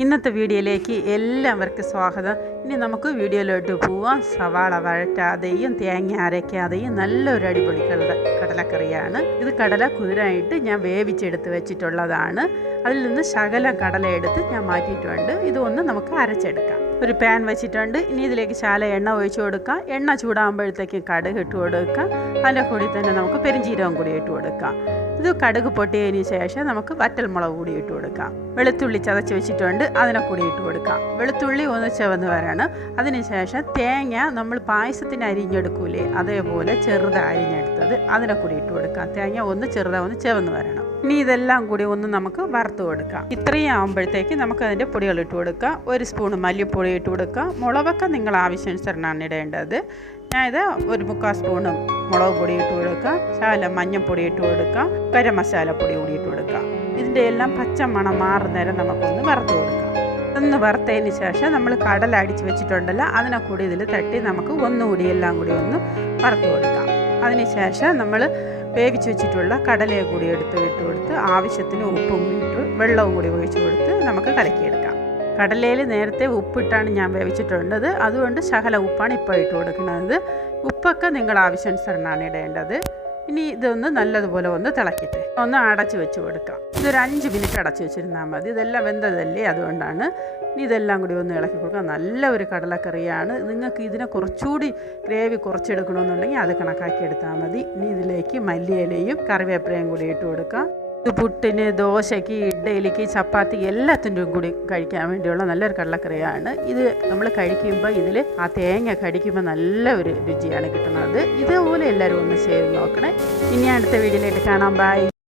ഇന്നത്തെ വീഡിയോയിലേക്ക് എല്ലാവർക്കും സ്വാഗതം. ഇനി നമുക്ക് വീഡിയോയിലോട്ട് പോവാം. സവാള വഴറ്റാതെയും തേങ്ങ അരയ്ക്കാതെയും നല്ലൊരു അടിപൊളി കടല കടലക്കറിയാണ്. ഇത് കടല കുതിരായിട്ട് ഞാൻ വേവിച്ചെടുത്ത് വെച്ചിട്ടുള്ളതാണ്. അതിൽ നിന്ന് ശകല കടല എടുത്ത് ഞാൻ മാറ്റിയിട്ടുണ്ട്. ഇതൊന്ന് നമുക്ക് അരച്ചെടുക്കാം. ഒരു പാൻ വെച്ചിട്ടുണ്ട്. ഇനി ഇതിലേക്ക് ശാല എണ്ണ ഒഴിച്ചു കൊടുക്കാം. എണ്ണ ചൂടാകുമ്പോഴത്തേക്ക് കടുക് ഇട്ട് കൊടുക്കാം. അതിന്റെ കൂടി തന്നെ നമുക്ക് പെരിഞ്ചീരകം കൂടി ഇട്ട് കൊടുക്കാം. ഇത് കടുക് പൊട്ടിയതിന് ശേഷം നമുക്ക് വറ്റൽമുളക് കൂടി ഇട്ട് കൊടുക്കാം. വെളുത്തുള്ളി ചതച്ച് വെച്ചിട്ടുണ്ട്. അതിനെ കൂടി ഇട്ട് കൊടുക്കാം. വെളുത്തുള്ളി ഒന്ന് ചുവന്ന് വരണം. അതിനുശേഷം തേങ്ങ നമ്മൾ പായസത്തിന് അരിഞ്ഞെടുക്കൂലേ അതേപോലെ ചെറുത് അരിഞ്ഞെടുത്തത് അതിനെ കൂടി ഇട്ട് കൊടുക്കാം. തേങ്ങ ഒന്ന് ചെറുതാ ഒന്ന് ചെവന്ന് വരണം. ഇനി ഇതെല്ലാം കൂടി ഒന്ന് നമുക്ക് വറുത്ത് കൊടുക്കാം. ഇത്രയും ആകുമ്പോഴത്തേക്ക് നമുക്ക് അതിന്റെ പൊടികൾ ഇട്ട് കൊടുക്കാം. ഒരു സ്പൂൺ മല്ലിപ്പൊടി ഇട്ട് കൊടുക്കാം. മുളകൊക്കെ നിങ്ങൾ ആവശ്യാനുസരണമാണ് ഇടേണ്ടത്. ഞാൻ ഇത് ഒരു മുക്കാൽ സ്പൂണും മുളക് പൊടി ഇട്ട് കൊടുക്കാം. ശാലം മഞ്ഞൾപ്പൊടി ഇട്ട് കൊടുക്കാം. ഗരം മസാലപ്പൊടി കൂടി ഇട്ട് കൊടുക്കാം. ഇതിന്റെ എല്ലാം പച്ച മണം മാറുന്നേരം നമുക്കൊന്ന് വറുത്ത് കൊടുക്കാം. ഒന്ന് വറുത്തതിന് ശേഷം നമ്മൾ കടല അടിച്ച് വെച്ചിട്ടുണ്ടല്ലോ അതിനെ കൂടി ഇതിൽ തട്ടി നമുക്ക് ഒന്നുകൂടി എല്ലാം കൂടി ഒന്ന് വറുത്ത് കൊടുക്കാം. അതിന് ശേഷം നമ്മൾ വേവിച്ച് വെച്ചിട്ടുള്ള കടലയെ കൂടി എടുത്ത് ഇട്ട് കൊടുത്ത് ആവശ്യത്തിന് ഉപ്പും ഇട്ട് വെള്ളവും കൂടി ഒഴിച്ച് കൊടുത്ത് നമുക്ക് കലക്കിയെടുക്കാം. കടലയിൽ നേരത്തെ ഉപ്പിട്ടാണ് ഞാൻ വേവിച്ചിട്ടുള്ളത്. അതുകൊണ്ട് ശകല ഉപ്പാണ് ഇപ്പോൾ ഇട്ട് കൊടുക്കുന്നത്. ഉപ്പൊക്കെ നിങ്ങൾ ആവശ്യാനുസരണമാണ് ഇടേണ്ടത്. ഇനി ഇതൊന്ന് നല്ലതുപോലെ ഒന്ന് തിളക്കിയിട്ട് ഒന്ന് അടച്ചു വെച്ച് കൊടുക്കാം. ഇതൊരു അഞ്ച് മിനിറ്റ് അടച്ചു വെച്ചിരുന്നാൽ മതി. ഇതെല്ലാം വെന്തതല്ലേ അതുകൊണ്ടാണ്. ഇനി ഇതെല്ലാം കൂടി ഒന്ന് ഇളക്കി കൊടുക്കാം. നല്ല ഒരു കടലക്കറിയാണ്. നിങ്ങൾക്ക് ഇതിനെ കുറച്ചുകൂടി ഗ്രേവി കുറച്ചെടുക്കണമെന്നുണ്ടെങ്കിൽ അത് കണക്കാക്കി എടുത്താൽ മതി. ഇനി ഇതിലേക്ക് മല്ലിയിലയും കറിവേപ്പിലയും കൂടി ഇട്ട് കൊടുക്കാം. പുട്ടിന് ദോശയ്ക്ക് ഇഡ്ഡലിക്ക് ചപ്പാത്തി എല്ലാത്തിന്റെയും കൂടി കഴിക്കാൻ വേണ്ടിയുള്ള നല്ലൊരു കടലക്കറിയാണ്. ഇത് നമ്മൾ കഴിക്കുമ്പോൾ ഇതിൽ ആ തേങ്ങ കടിക്കുമ്പോൾ നല്ല ഒരു രുചിയാണ് കിട്ടുന്നത്. ഇതുപോലെ എല്ലാവരും ഒന്ന് ചെയ്ത് നോക്കണേ. ഇനി അടുത്ത വീഡിയോയിലായിട്ട് കാണാം. ബൈ